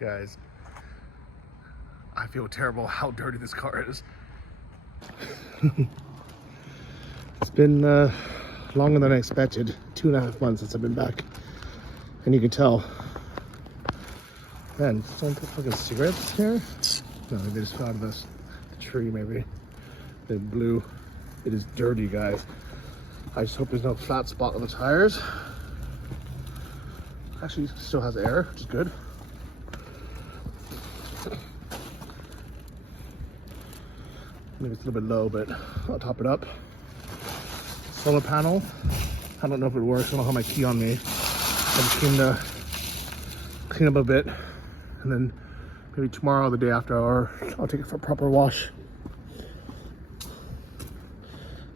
Guys, I feel terrible how dirty this car is. It's been longer than I expected. 2.5 months since I've been back. And you can tell. Man, someone put fucking cigarettes here? No, they just fell out of this tree maybe. They're blue. It is dirty, guys. I just hope there's no flat spot on the tires. Actually, it still has air, which is good. Maybe it's a little bit low, but I'll top it up. Solar panel. I don't know if it works. I don't have my key on me. I just came to clean up a bit, and then maybe tomorrow or the day after, I'll take it for a proper wash.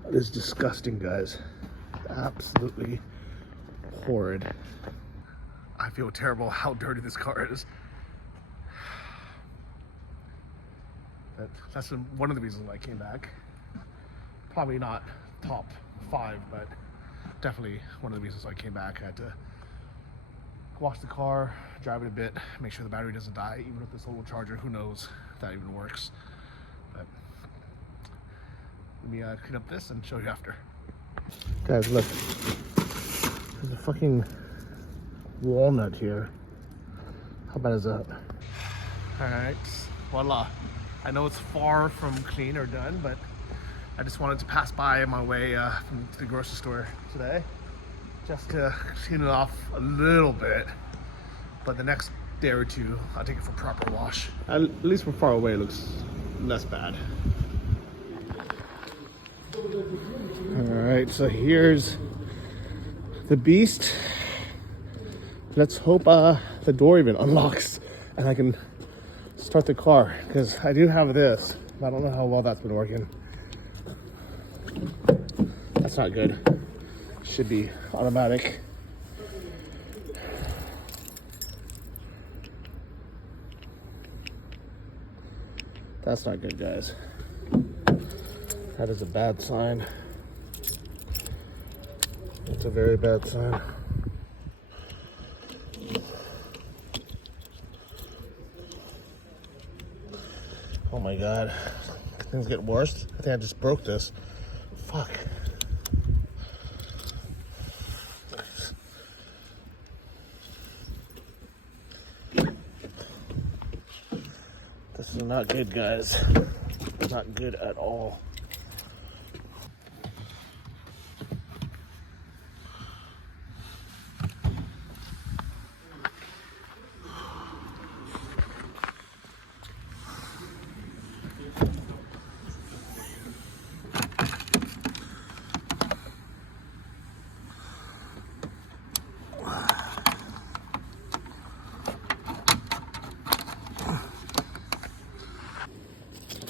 It is disgusting, guys. Absolutely horrid. I feel terrible how dirty this car is. But that's one of the reasons why I came back. Probably not top 5, but definitely one of the reasons why I came back. I had to wash the car, drive it a bit, make sure the battery doesn't die. Even with this old charger, who knows if that even works. But let me clean up this and show you after. Guys, look. There's a fucking walnut here. How bad is that? Alright, voila. I know it's far from clean or done, but I just wanted to pass by on my way from the grocery store today, just to clean it off a little bit. But the next day or two, I'll take it for proper wash. At least from far away, it looks less bad. Alright, so here's the beast. Let's hope the door even unlocks and I can start the car, because I do have this. I don't know how well that's been working. That's not good. Should be automatic. That's not good, guys. That is a bad sign. It's a very bad sign. Oh my god. Things get worse. I think I just broke this. Fuck. This is not good, guys. Not good at all.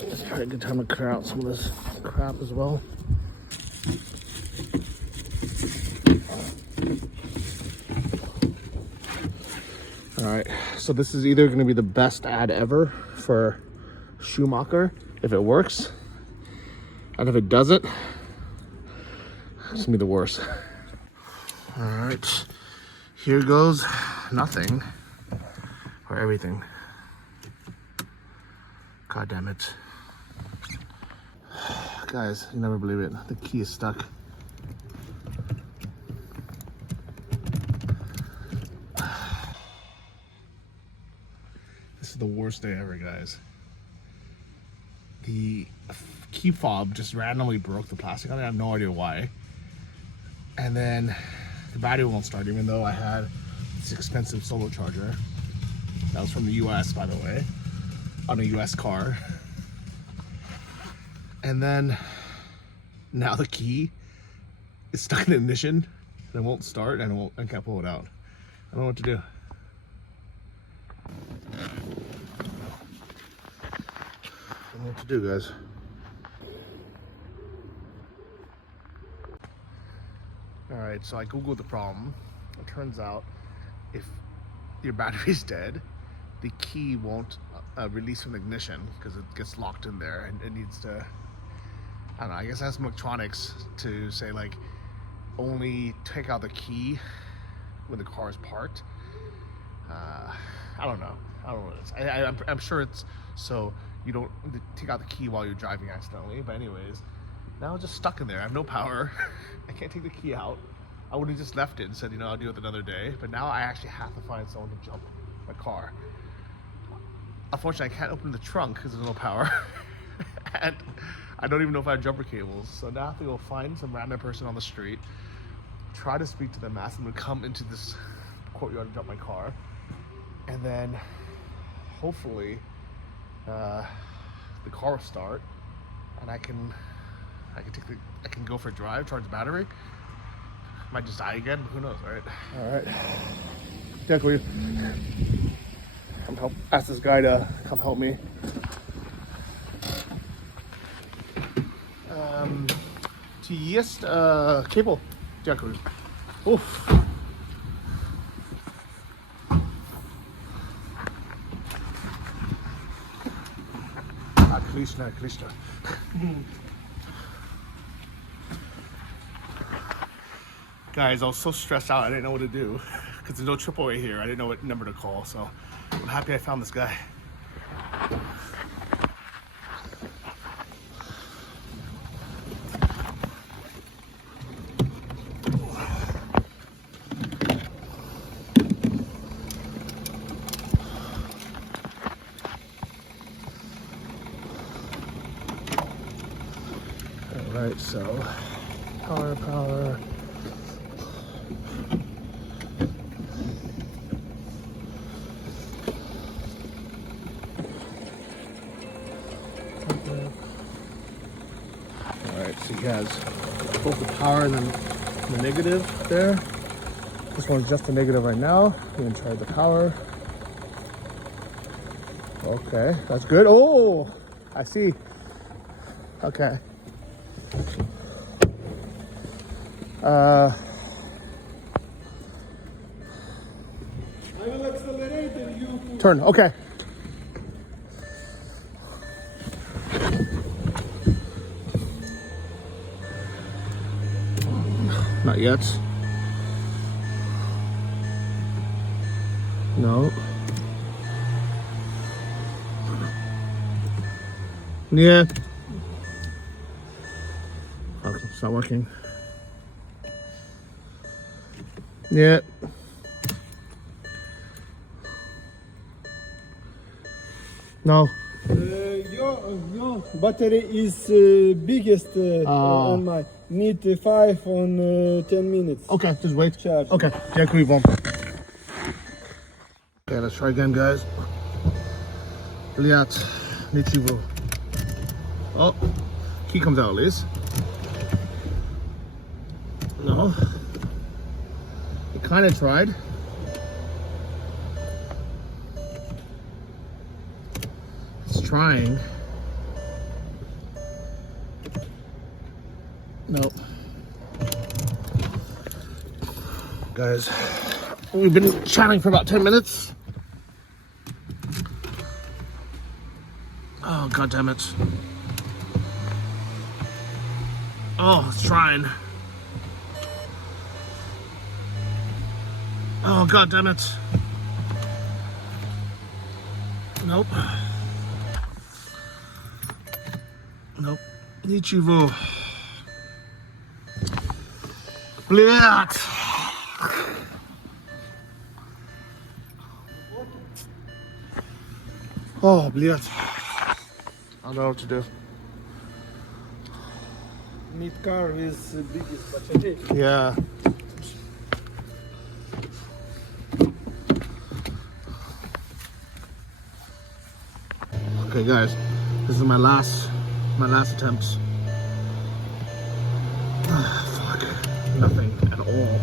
It's probably a good time to clear out some of this crap as well. Alright, so this is either going to be the best ad ever for Schumacher if it works, and if it doesn't, it's going to be the worst. Alright, here goes nothing, or everything. God damn it. Guys, you never believe it. The key is stuck. This is the worst day ever, guys. The key fob just randomly broke the plastic on it. I have no idea why. And then the battery won't start, even though I had this expensive solar charger. That was from the US, by the way, on a US car. And then now the key is stuck in the ignition and it won't start, and I can't pull it out. I don't know what to do. I don't know what to do, guys. Alright, so I googled the problem. It turns out if your battery's dead, the key won't release from the ignition because it gets locked in there, and it needs to, I don't know, I guess it has some electronics to say like only take out the key when the car is parked. I don't know. I don't know what it is. I'm sure it's so you don't take out the key while you're driving accidentally. But anyways, now I'm just stuck in there. I have no power. I can't take the key out. I would have just left it and said, you know, I'll do it another day. But now I actually have to find someone to jump my car. Unfortunately, I can't open the trunk because there's no power. And I don't even know if I have jumper cables. So now I have to go find some random person on the street, try to speak to them, ask them to come into this courtyard and jump my car. And then hopefully the car will start and I can go for a drive, charge the battery. Might just die again, but who knows, right? All right. Jack, will you come help? Ask this guy to come help me. Die jest cable. Dziękuję. Uff. Oczywiście. Guys, I was so stressed out, I didn't know what to do because there's no AAA here. I didn't know what number to call, so I'm happy I found this guy. All right, so power. Alright, so he has both the power and then the negative there. This one's just the negative right now. You can try the power. Okay, that's good. Oh, I see. Okay. I will accelerate and you Turn, okay. Not yet. No. Yeah. Oh, it's not working. Yeah. No. Your battery is biggest on my. Need 5 on 10 minutes. Okay, just wait. Charge. Okay, dziękuję wam. Okay, let's try again, guys. Liat, nichiwo. Oh, key comes out at least. No. It kind of tried. It's trying. Nope. Guys, we've been chatting for about 10 minutes. Oh, god damn it. Oh, it's trying. Oh, god damn it. Nope. Nope. Nichivo. Блядь. Oh, блядь. I don't know what to do. Need car with biggest battery. Yeah. Okay, guys, this is my last attempt. Fuck, nothing at all.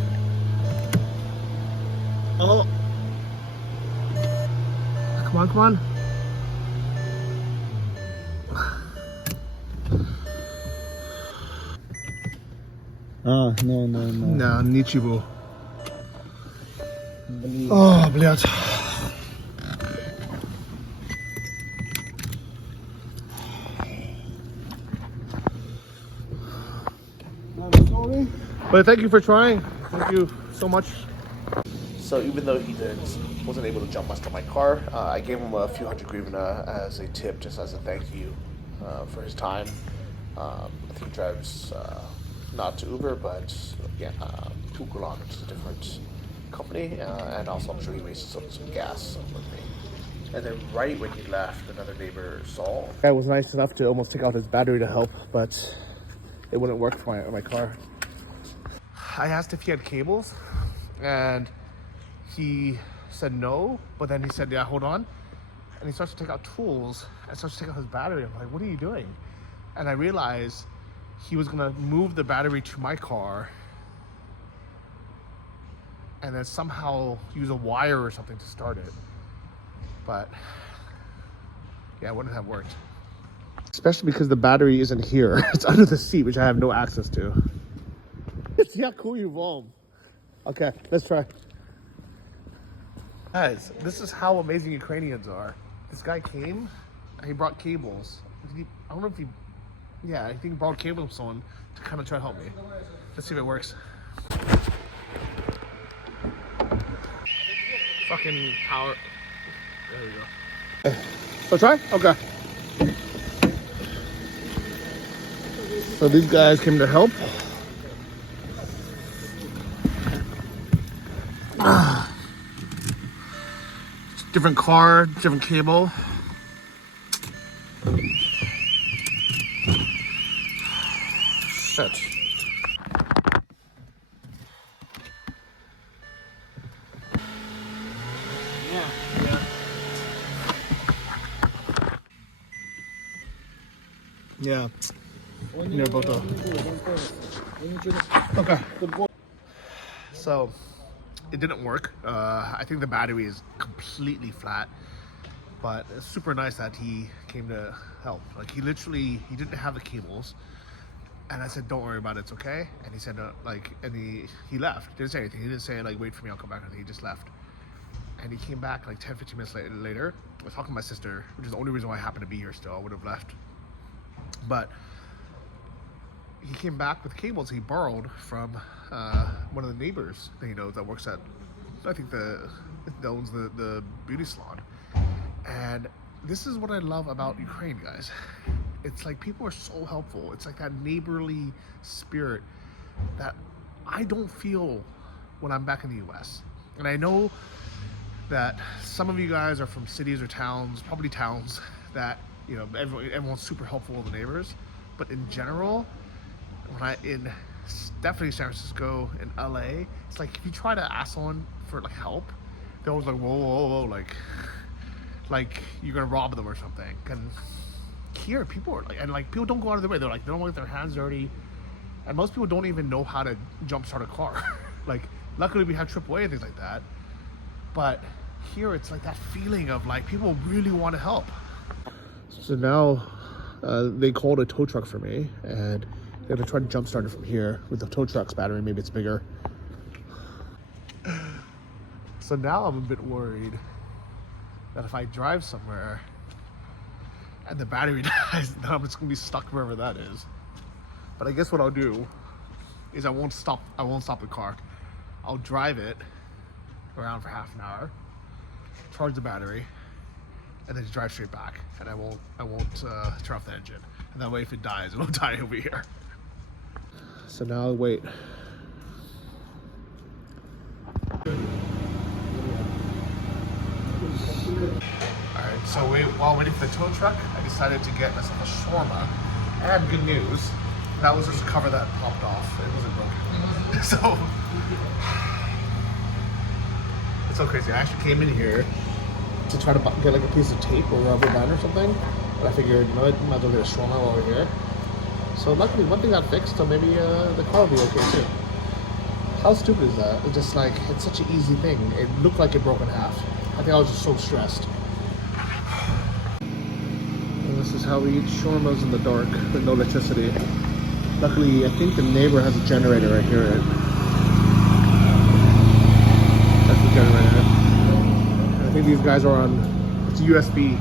Oh, come on. No. No, Nichibu. Oh, блядь. I'm sorry. But thank you for trying. Thank you so much. So even though wasn't able to jump much to my car, I gave him a few hundred hryvnia as a tip, just as a thank you for his time. I think he drives not to Uber, but yeah, Ukulon, which is a different company, and also I'm sure he wasted some gas with me. And then right when he left, another neighbor saw. Guy was nice enough to almost take out his battery to help, but it wouldn't work for my car. I asked if he had cables, and he said no, but then he said, yeah, hold on. And he starts to take out tools and starts to take out his battery. I'm like, what are you doing? And I realized he was gonna move the battery to my car and then somehow use a wire or something to start it. But yeah, it wouldn't have worked. Especially because the battery isn't here. It's under the seat, which I have no access to. See how cool you roam. Okay, let's try. Guys, this is how amazing Ukrainians are. This guy came, and he brought cables. I don't know if yeah, I think he brought cables from someone to come and try to help me. Let's see if it works. Fucking power. There we go. So try? Okay. So these guys came to help. Different car, different cable. Shit. Yeah. Yeah, both okay. So it didn't work. I think the battery is completely flat, but it's super nice that he came to help. Like he didn't have the cables, and I said, don't worry about it, it's okay. And he said and he left. Didn't say anything. He didn't say like, wait for me, I'll come back. He just left. And he came back like 10-15 minutes later. I was talking to my sister, which is the only reason why I happened to be here still. I would have left. But he came back with cables he borrowed from one of the neighbors that he knows that works at, I think that owns the beauty salon. And this is what I love about Ukraine, guys. It's like people are so helpful. It's like that neighborly spirit that I don't feel when I'm back in the US. And I know that some of you guys are from cities or towns, probably towns, that everyone's super helpful with the neighbors. But in general, definitely San Francisco and LA, it's like if you try to ask someone for like help, they're always like, whoa, like you're gonna rob them or something. And here people are like people don't go out of their way. They're like, they don't want their hands dirty, and most people don't even know how to jumpstart a car. Like luckily we have AAA and things like that, but here it's like that feeling of like people really want to help. So now they called a tow truck for me, and they're gonna try to jumpstart it from here with the tow truck's battery. Maybe it's bigger. So now I'm a bit worried that if I drive somewhere and the battery dies, then I'm just gonna be stuck wherever that is. But I guess what I'll do is I won't stop the car. I'll drive it around for half an hour, charge the battery, and then just drive straight back. And I won't turn off the engine. And that way, if it dies, it'll die over here. So now I'll wait. Alright, so while waiting for the tow truck, I decided to get myself a shawarma. And good news, that was just a cover that popped off. It wasn't broken. So, it's so crazy. I actually came in here to try to get like a piece of tape or rubber band or something. But I figured, you know what, might as well get a shawarma while we're here. So luckily one thing got fixed, so maybe the car will be okay too. How stupid is that? It's just like, it's such an easy thing. It looked like it broke in half. I think I was just so stressed. And this is how we eat shawarmas in the dark with no electricity. Luckily, I think the neighbor has a generator right here. That's the generator. I think these guys are on, it's USB.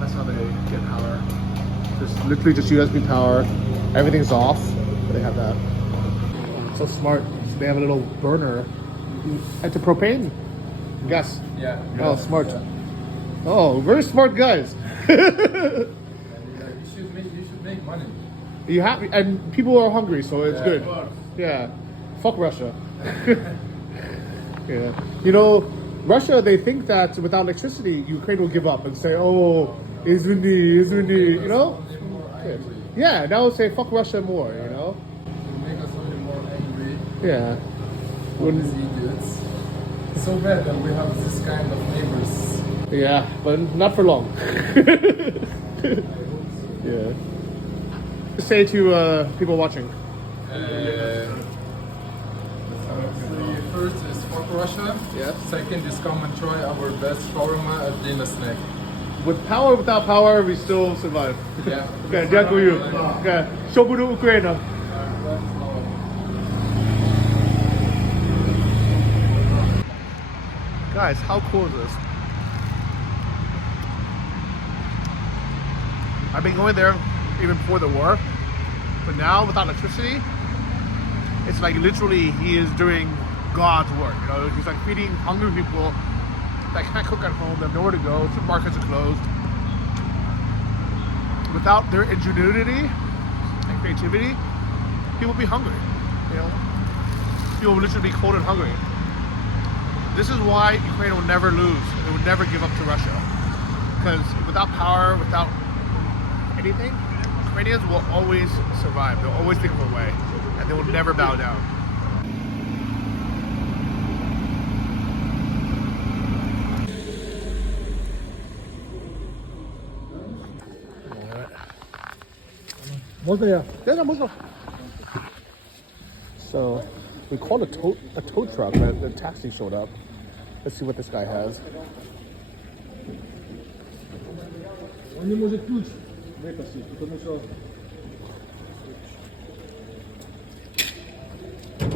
That's how they get power. Just literally just USB power. Everything's off, but they have that. So smart. So they have a little burner. It's a propane Gas. Yeah. Oh, smart. Yeah. Oh, very smart guys. And, you should make money. You have, and people are hungry, so it's Yeah. good. Yeah. Fuck Russia. Yeah. You know, Russia, they think that without electricity, Ukraine will give up and say, oh, izvini, you know? Only more angry. Yeah, now say fuck Russia more, you know? You make us only more angry. Yeah. With these idiots. It's so bad that we have this kind of neighbors. Yeah, but not for long. Yeah. Say to people watching. First is fuck Russia. Yeah. Second is come and try our best shawarma at dinner snack. With power, without power, we still survive. Yeah. Okay, дякую. Okay, що буде Україна? Guys, how cool is this? I've been going there even before the war, but now without electricity, it's like literally he is doing God's work. You know, he's like feeding hungry people that can't cook at home, they have nowhere to go, supermarkets are closed. Without their ingenuity and creativity, people would be hungry. You know, people would literally be cold and hungry. This is why Ukraine will never lose. It would never give up to Russia. Because without power, without anything, Ukrainians will always survive. They'll always think of a way. And they will never bow down. Можно я? Yeah, no, можно. So, we called a tow truck, and the taxi showed up. Let's see what this guy has. Он не может ключ вытащить, потому что...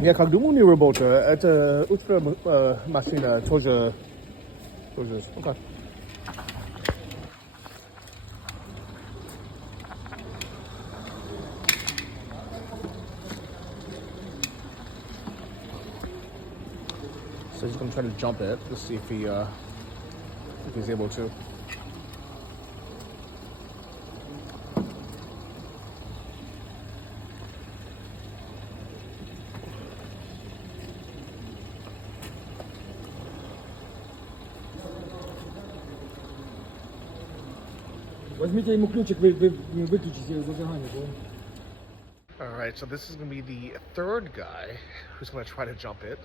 Я как думал, не работает. Это утро машина тоже. Okay. So he's gonna try to jump it. Let's see if he's able to. Возьмите ему ключик, выключите зажигание. All right, so this is gonna be the third guy who's gonna try to jump it,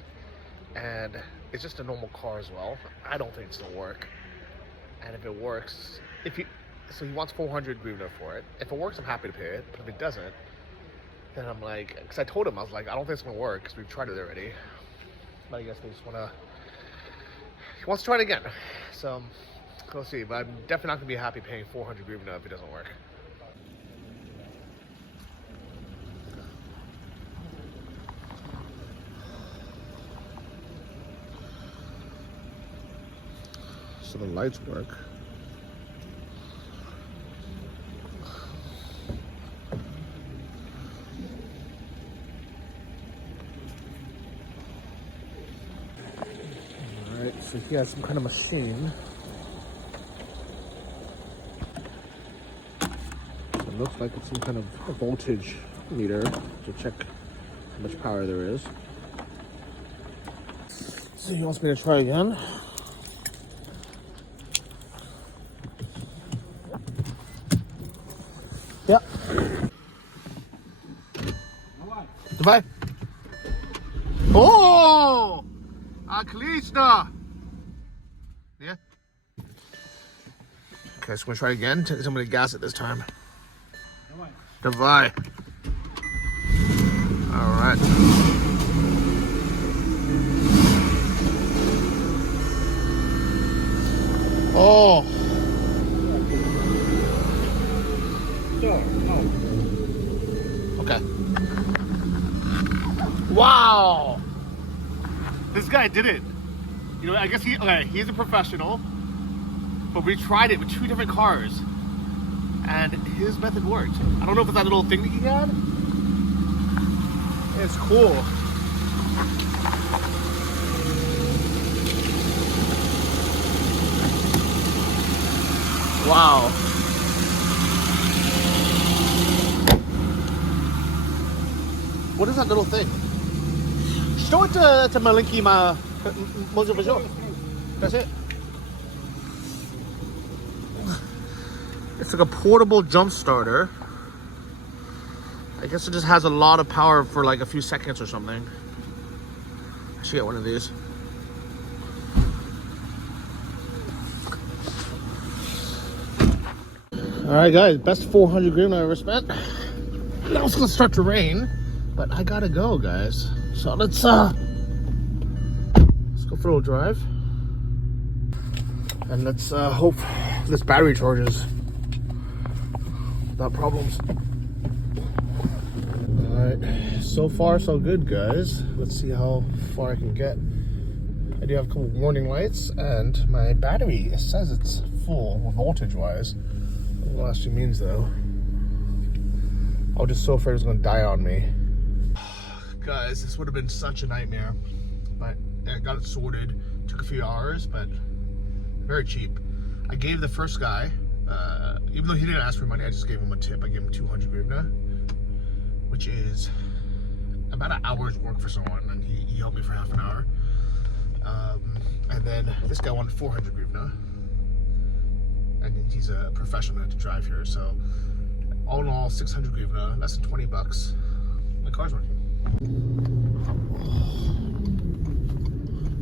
and it's just a normal car as well. I don't think it's gonna work, and if it works, so he wants 400 hryvnia for it. If it works, I'm happy to pay it, but if it doesn't, then I'm like, because I told him, I was like, I don't think it's gonna work because we've tried it already, but I guess they just wanna, he wants to try it again, so we'll see, but I'm definitely not gonna be happy paying 400 hryvnia if it doesn't work. So the lights work. Alright, so he has some kind of machine. It looks like it's some kind of voltage meter to check how much power there is. So he wants me to try again. Yeah. Давай. О! Отлично! Yeah. Okay, so we're gonna try again. Take somebody to gas it this time. Давай. All right. Oh. Okay. Wow. This guy did it. You know, I guess he's a professional, but we tried it with 2 different cars, and his method worked. I don't know if it's that little thing that he had. It's cool. Wow. What is that little thing? Show it to Malinki Mojo Vajo. That's it. It's like a portable jump starter. I guess it just has a lot of power for like a few seconds or something. I should get one of these. Alright guys, best 400 green I ever spent. Now it's gonna start to rain, but I gotta go guys. So let's go for a little drive. And let's hope this battery charges without problems. Alright, so far so good guys. Let's see how far I can get. I do have a couple warning lights and my battery, it says it's full voltage wise. I don't know what that actually means though. I was just so afraid it was gonna die on me. Guys, this would have been such a nightmare, but I got it sorted. Took a few hours, but very cheap. I gave the first guy, even though he didn't ask for money, I just gave him a tip. I gave him 200 grivna, which is about an hour's work for someone, and he helped me for half an hour. And then this guy wanted 400 grivna, and he's a professional to drive here. So all in all, 600 grivna, less than 20 bucks. My car's working.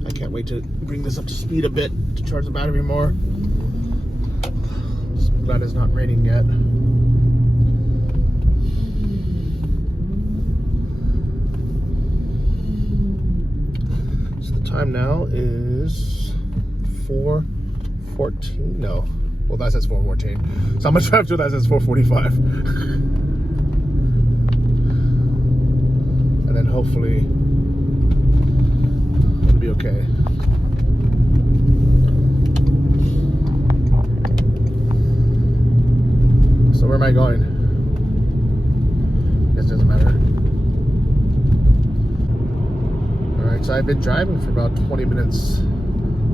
I can't wait to bring this up to speed a bit to charge the battery more. Just glad it's not raining yet. So the time now is 4:14. No, well that says 4:14. So I'm gonna drive to that says 4:45. And then hopefully it'll be okay. So where am I going? I guess it doesn't matter. Alright, so I've been driving for about 20 minutes,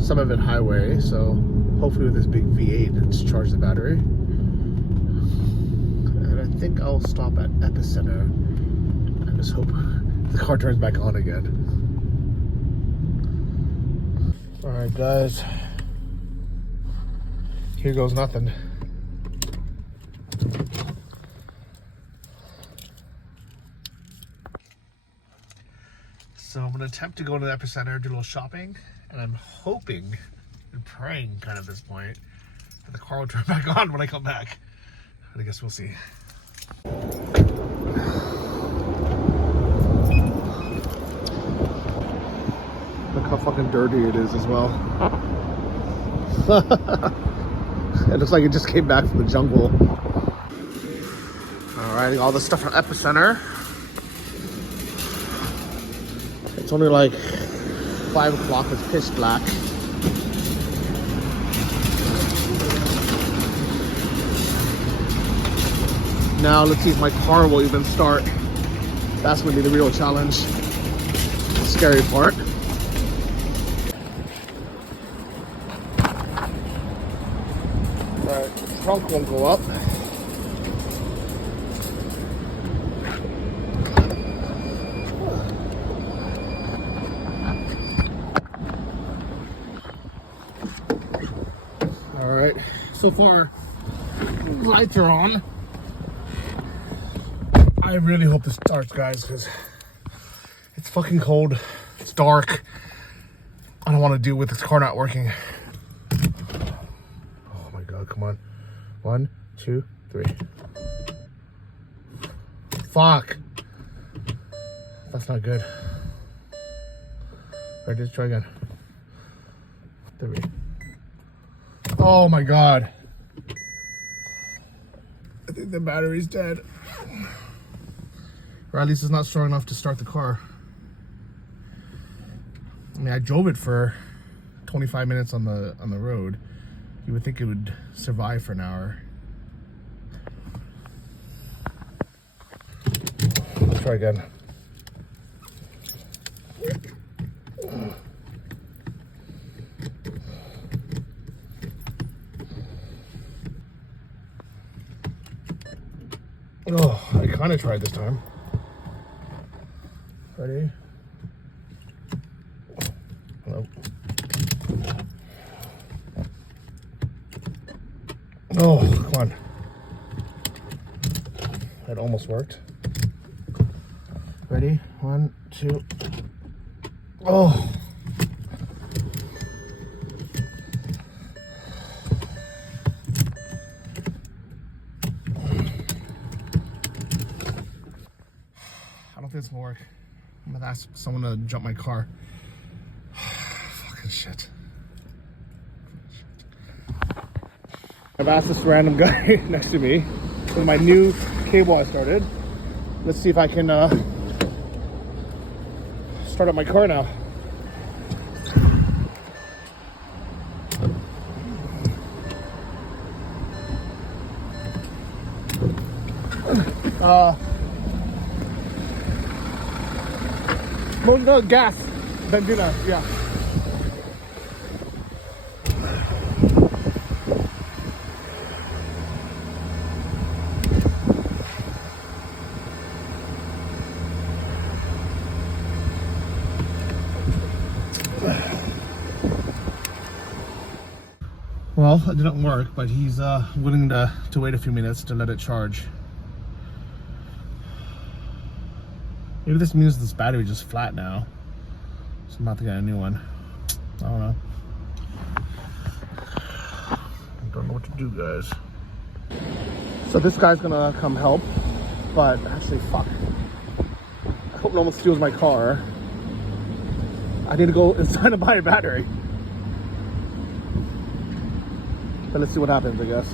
some of it highway, so hopefully with this big V8 it's charged the battery. And I think I'll stop at Epicenter and just hope the car turns back on again. Alright guys, here goes nothing. So I'm gonna attempt to go to the Epicenter, do a little shopping, and I'm hoping and praying kind of at this point that the car will turn back on when I come back. But I guess we'll see. Look how fucking dirty it is as well. It looks like it just came back from the jungle. Alright, all the stuff from Epicenter. It's only like 5 o'clock, it's pitch black. Now let's see if my car will even start. That's gonna be the real challenge. The scary part. Alright, the trunk won't go up. Alright, so far, lights are on. I really hope this starts, guys, because it's fucking cold. It's dark. I don't want to deal with this car not working. Oh my god, come on. 1, 2, 3. Fuck. That's not good. Alright, let's try again. 3. Oh my god. I think the battery's dead. Or at least it's not strong enough to start the car. I mean, I drove it for 25 minutes on the road. You would think it would survive for an hour. Let's try again. Oh, I kind of tried this time. Ready? Hello. Oh, come on. That almost worked. Ready? 1, 2. Oh. I don't think this will work. I'm gonna ask someone to jump my car. Fucking shit. I've asked this random guy next to me with my new cable I started. Let's see if I can start up my car now. No, gas. Benzina, yeah. Well, it didn't work, but he's willing to wait a few minutes to let it charge. Maybe this means this battery is just flat now, so I'm about to get a new one. I don't know. I don't know what to do, guys. So this guy's gonna come help, but actually, fuck. I hope no one steals my car. I need to go inside and buy a battery. But let's see what happens, I guess.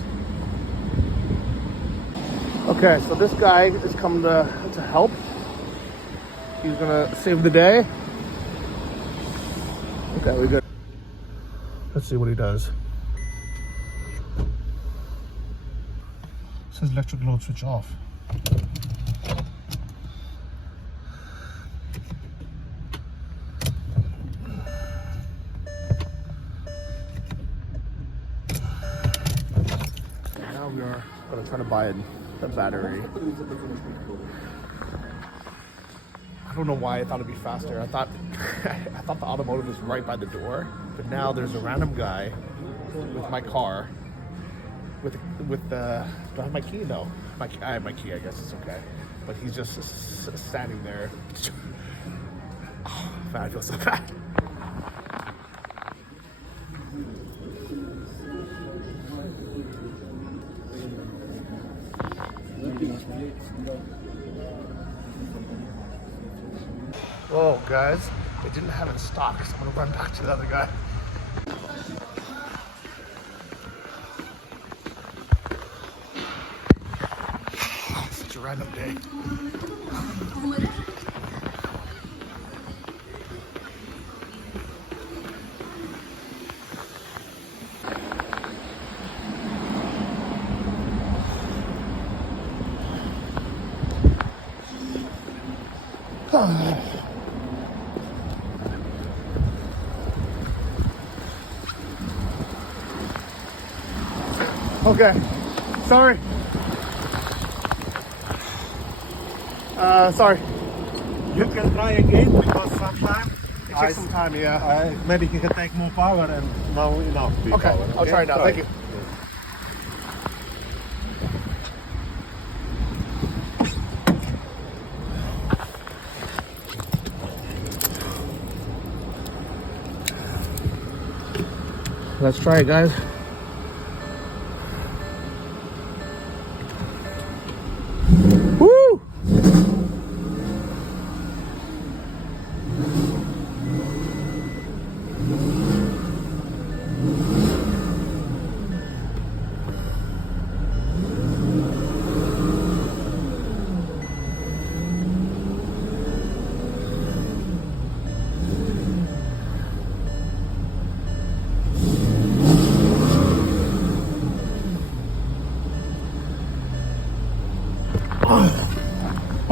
Okay, so this guy is coming to help. He's gonna save the day. Okay, we're good. Let's see what he does. It says electric load switch off. Now we are gonna try to buy a battery. I don't know why I thought it'd be faster. I thought the automotive was right by the door, but now there's a random guy with my car. Do I have my key? No, I have my key. I guess it's okay. But he's just standing there. Oh, man, I feel so bad. Whoa, guys, they didn't have it in stock, so I'm gonna run back to the other guy. Such a random day. Okay, sorry. Sorry. You can try again because sometimes It takes some time, yeah. maybe you can take more power and now enough. Okay, Power, I'll try it now. Thank you. Let's try it, guys. Woo!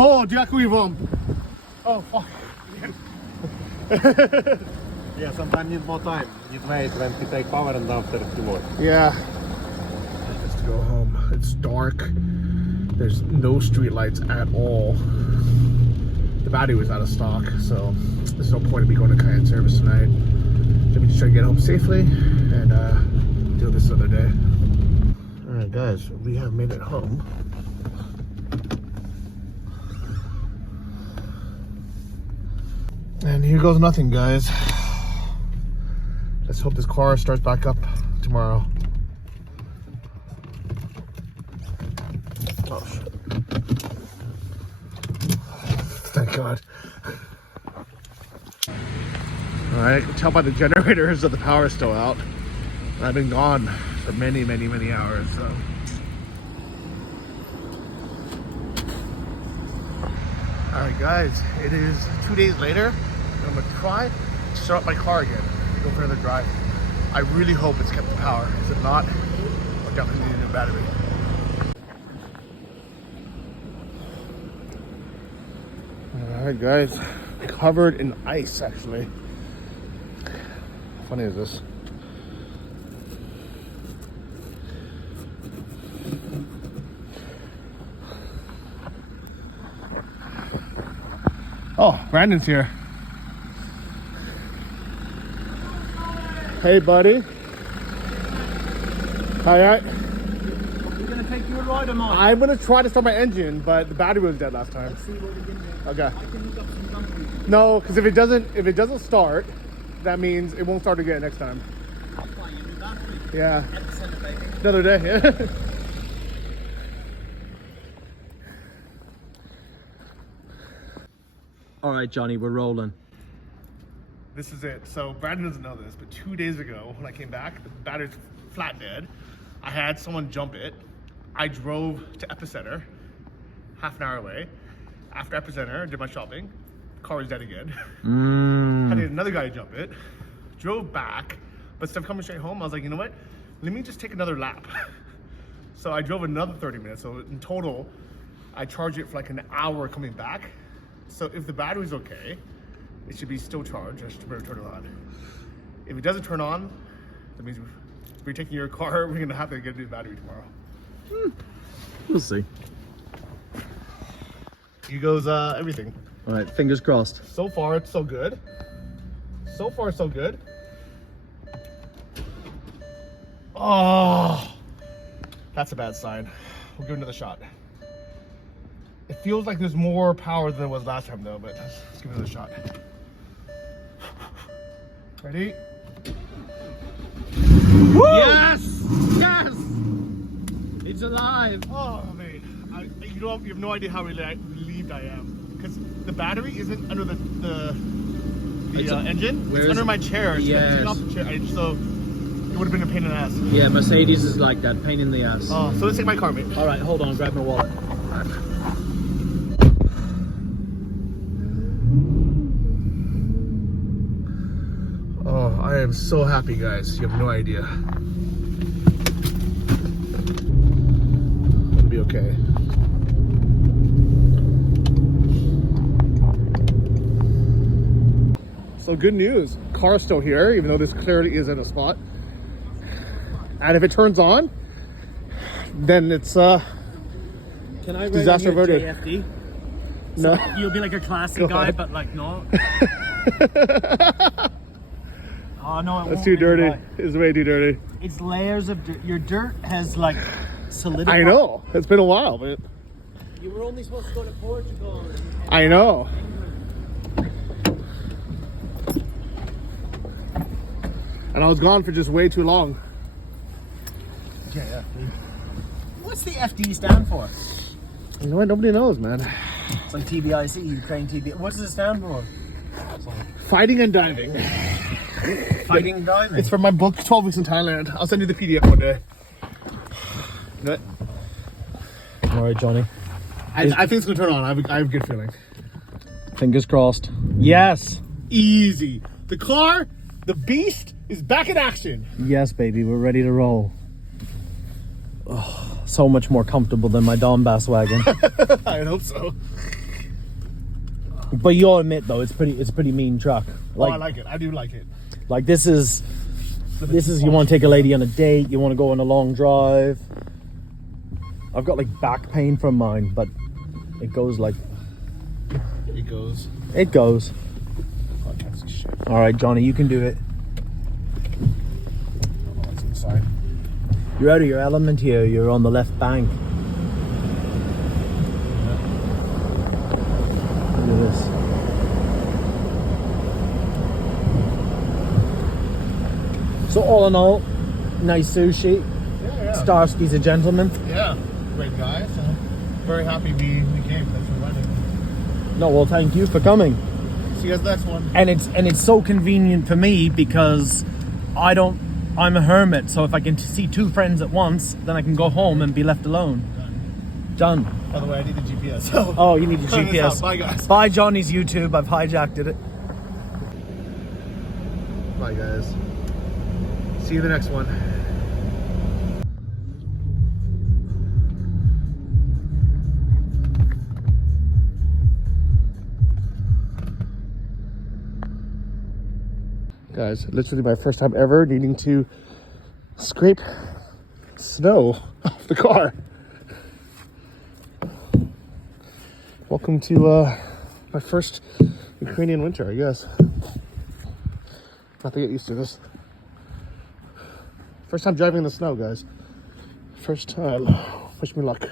Oh, dziękuję wam. Oh, fuck. Yeah, sometimes need more time. Need wait when you take power and after you work. Yeah. Just to go home. It's dark. There's no street lights at all. The battery was out of stock, so there's no point in me going to Cayenne service tonight. Let me just try to get home safely and deal with this another day. Alright guys, we have made it home. And here goes nothing, guys. Let's hope this car starts back up tomorrow. Oh shit. Thank God. Alright, I can tell by the generators that the power is still out. I've been gone for many hours, so. Alright guys, it is 2 days later. I'm gonna try to start up my car again. Go for another drive. I really hope it's kept the power. If not, I'll definitely need a new battery. Alright guys, covered in ice actually. How funny is this? Oh, Brandon's here. Hey buddy. Hi. You're gonna take your ride or mine? I'm gonna try to start my engine, but the battery was dead last time. Let's see what we can do. Okay. I can look up some numbers. No, because if it doesn't start, that means it won't start again next time. Why, you do battery? Yeah. Epicenter, baby. Another day, yeah. All right, Johnny, we're rolling. This is it. So Brandon doesn't know this, but 2 days ago when I came back, the battery's flat dead. I had someone jump it. I drove to Epicenter, half an hour away. After Epicenter, did my shopping. Car was dead again. I had another guy jump it. Drove back, but instead of coming straight home, I was like, you know what? Let me just take another lap. So I drove another 30 minutes. So in total, I charged it for like an hour coming back. So if the battery's okay, it should be still charged. I should better turn it on. If it doesn't turn on, that means we're taking your car. We're gonna have to get a new battery tomorrow. We'll see. Here goes everything. All right, fingers crossed. So far, it's so good. So far, so good. Oh, that's a bad sign. We'll give it another shot. It feels like there's more power than it was last time though, but let's give it another shot. Ready? Woo! Yes! Yes! It's alive! Oh, mate. You have no idea how relieved I am. Because the battery isn't under the engine. It's under my chair. It's yes. off the chair. So it would have been a pain in the ass. Yeah, Mercedes is like that, pain in the ass. Oh, so let's take my car, mate. All right, hold on, grab my wallet. Oh, I am so happy, guys. You have no idea. It'll be okay. So good news. Car's still here, even though this clearly is at a spot. And if it turns on, then it's Can I write disaster on here averted. JFD? No. You'll be like a classic Go guy, ahead. but like no. Oh no, it That's won't too be dirty. right. It's way too dirty. It's layers of dirt. Your dirt has like solidified. I know. It's been a while, but You were only supposed to go to Portugal. I know. And I was gone for just way too long. JFD. What's the FD stand for? You know what? Nobody knows, man. It's like TBIC, Ukraine TB. What does it stand for? Fighting and diving. Fighting and diving. It's from my book, 12 Weeks in Thailand. I'll send you the PDF one day. You know what? All right, Johnny. I think it's gonna turn on. I have a good feeling. Fingers crossed. Yes. Easy. The car, the beast, is back in action. Yes, baby. We're ready to roll. Oh, so much more comfortable than my Donbass wagon. I hope so. But you'll admit though, it's pretty mean truck. I like it. I do like it. Like this is you want to take a lady on a date, you want to go on a long drive. I've got like back pain from mine, but it goes like It goes. it goes. Oh, that's shit. All right, Johnny, you can do it. Oh, it's inside. You're out of your element here. You're on the left bank. Look at this. So all in all, nice sushi. Yeah. Starsky's a gentleman. Yeah. Great guy. So very happy we came. Thanks for inviting. No, well, thank you for coming. See you guys next one. And it's so convenient for me because I'm a hermit. So if I can see two friends at once, then I can go home and be left alone. Done. By the way, I need the GPS. So Oh, you need your Sign this GPS. out. Bye, guys. Bye, Johnny's YouTube. I've hijacked it. Bye, guys. See you the next one. Guys, literally my first time ever needing to scrape snow off the car. Welcome to my first Ukrainian winter, I guess. Have to get used to this. First time driving in the snow, guys. First time. Wish me luck.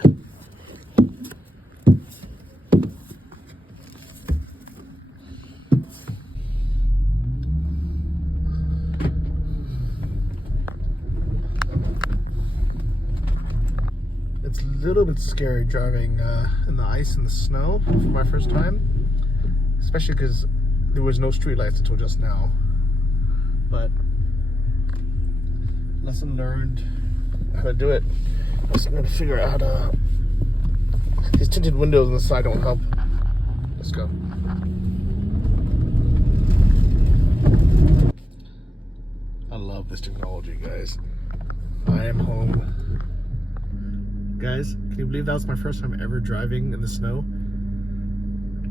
It's a little bit scary driving in the ice and the snow for my first time, especially because there was no streetlights until just now. But lesson learned how to do it. I was gonna figure out how to. These tinted windows on the side don't help. Let's go. I love this technology, guys. I am home. Guys, can you believe that was my first time ever driving in the snow?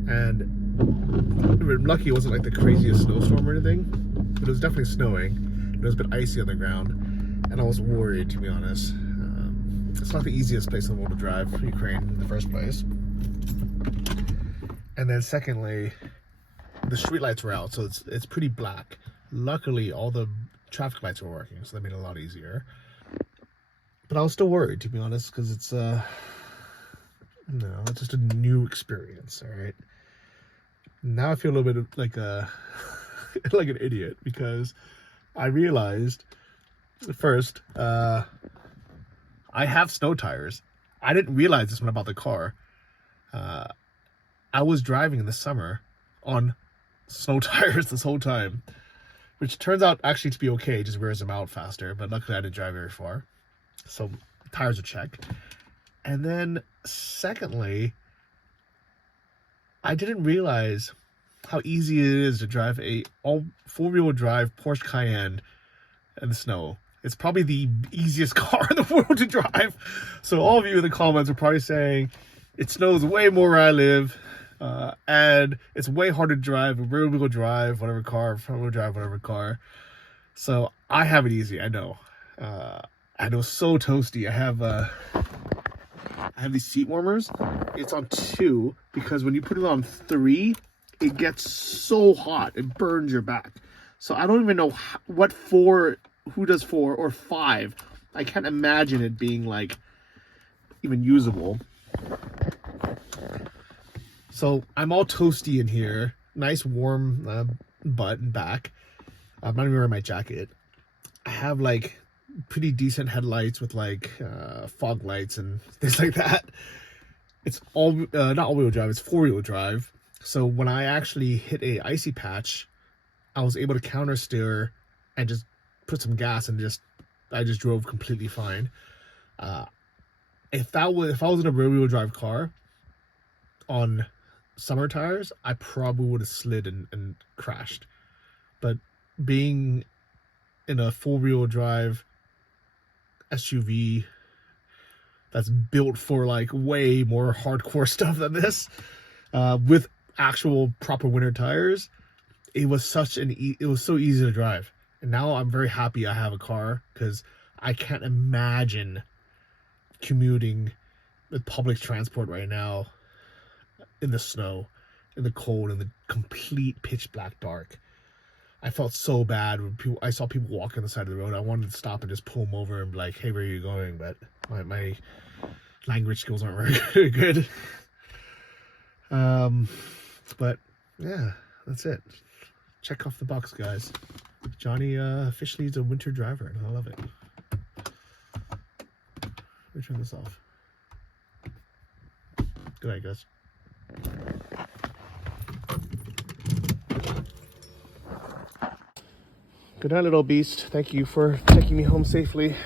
And I'm lucky it wasn't like the craziest snowstorm or anything, but it was definitely snowing. It was a bit icy on the ground, and I was worried, to be honest. It's not the easiest place in the world to drive, Ukraine, in the first place. And then secondly, the street lights were out, so it's pretty black. Luckily, all the traffic lights were working, so that made it a lot easier. But I was still worried, to be honest, because it's it's just a new experience. All right. Now I feel a little bit like like an idiot because I realized first I have snow tires. I didn't realize this when I bought the car. I was driving in the summer on snow tires this whole time, which turns out actually to be okay. It just wears them out faster. But luckily I didn't drive very far. So tires are checked. And then secondly, I didn't realize how easy it is to drive a all four-wheel drive Porsche Cayenne in the snow. It's probably the easiest car in the world to drive. So all of you in the comments are probably saying it snows way more where I live, and it's way harder to drive a rear-wheel drive, whatever car, front-wheel drive, whatever car. So I have it easy. I know. I know, so toasty. I have these seat warmers. It's on 2 because when you put it on 3, it gets so hot. It burns your back. So I don't even know what 4, who does 4 or 5. I can't imagine it being like even usable. So I'm all toasty in here. Nice warm butt and back. I'm not even wearing my jacket. I have like pretty decent headlights with like fog lights and things like that. It's all not all-wheel drive, it's four-wheel drive. So when I actually hit a icy patch, I was able to counter steer and just put some gas and I just drove completely fine. If I was in a rear-wheel drive car on summer tires, I probably would have slid and crashed. But being in a four-wheel drive SUV that's built for like way more hardcore stuff than this, with actual proper winter tires, it was so easy to drive. And now I'm very happy I have a car because I can't imagine commuting with public transport right now in the snow, in the cold, in the complete pitch black dark. I felt so bad when I saw people walking on the side of the road. I wanted to stop and just pull them over and be like, hey, where are you going? But my language skills aren't very good. But yeah, that's it. Check off the box, guys. Johnny officially is a winter driver, and I love it. Let me turn this off. Good night, guys. Good night, little beast. Thank you for taking me home safely.